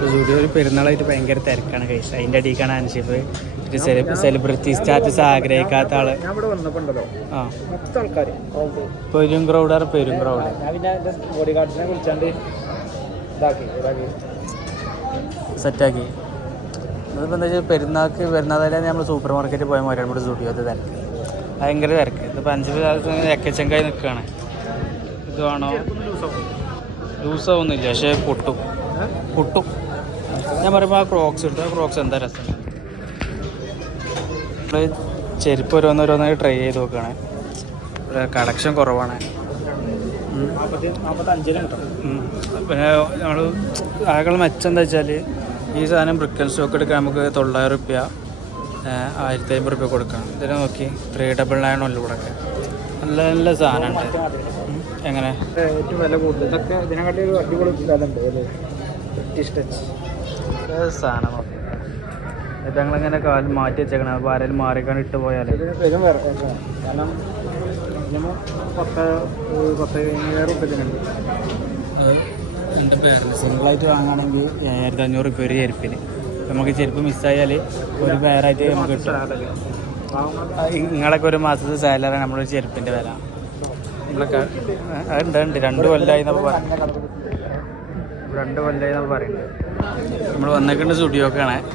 Studio ഒരു പെരുന്നാളായിട്ട് ഭയങ്കര തിരക്കാണ് കൈസ് അതിന്റെ അടിക്കാണ് അൻഷിഫ് സെലിബ്രിറ്റി സ്റ്റാറ്റസ് ആഗ്രഹിക്കാത്ത ആൾ. ആ. പെരും ക്രൗഡാണ് പെരും ക്രൗഡ് സെറ്റാക്കി അതിപ്പോൾ എന്താ വെച്ചാൽ പെരുന്നാൾക്ക് പെരുന്നാളെ നമ്മൾ സൂപ്പർ മാർക്കറ്റിൽ പോയ മാതിരിയാണ് നമ്മുടെ സ്റ്റുഡിയോ അത് തിരക്ക്. ഭയങ്കര തിരക്ക്. ഇതിപ്പോൾ അഞ്ച് എക്കച്ചങ്കായി നിൽക്കുകയാണ് ഇത് വേണോ? ലൂസ് ആവുന്നില്ല പക്ഷേ പൊട്ടും. പൊട്ടും. ഞാൻ പറയുമ്പോൾ ആ ക്രോക്സ് എടുത്തു ആ ക്രോക്സ് എന്താ രസം? നമ്മൾ ചെരുപ്പ് ഓരോന്നോരോന്നായി ട്രൈ ചെയ്ത് നോക്കുകയാണ് കളക്ഷൻ കുറവാണ്. പിന്നെ നമ്മൾ ആകെ മെച്ചം എന്താ വെച്ചാൽ ഈ സാധനം ബ്രിക്കൻ സ്റ്റോക്ക് എടുക്കാൻ നമുക്ക് തൊള്ളായിരം റുപ്യ ആയിരത്തി അമ്പത് റുപ്യ കൊടുക്കണം. ഇതിനെ നോക്കി ത്രീ ഡബിൾ നയൻ ഉള്ളു കൂടെ നല്ല നല്ല സാധനമുണ്ട്. എങ്ങനെ? ഏറ്റവും വില കൂടുതൽ. ഇതിനെക്കാട്ടി ഒരു അടിപൊളി അല്ലേ ബ്രിട്ടീഷ് സാധനം. എന്നിട്ട് ഞങ്ങളിങ്ങനെ കാലം മാറ്റി വെച്ചേക്കണം. അപ്പോൾ ആരെങ്കിലും മാറിക്കാണ്ട് ഇട്ട് പോയാലേ. കാരണം പത്ത് ഏഴായിരം സിംഗിളായിട്ട് വാങ്ങുകയാണെങ്കിൽ ഏഴായിരത്തി അഞ്ഞൂറ് റുപ്യ ഒരു ചെരുപ്പിന്. നമുക്ക് ചെരുപ്പ് മിസ്സായാൽ ഒരു പേരായിട്ട് നമുക്ക് കിട്ടും. നിങ്ങളൊക്കെ ഒരു മാസത്തെ സാലറി നമ്മുടെ ഒരു ചെരുപ്പിന്റെ വില. ഉണ്ട് ഉണ്ട്. രണ്ട് കൊല്ലമായി എന്നപ്പോൾ പറയും രണ്ട് കൊല്ലമായി എന്നപ്പോൾ പറയുന്നത് നമ്മൾ വന്നേക്കുന്ന സ്റ്റുഡിയോ ഒക്കെ സ്റ്റുഡിയോക്കാണ്.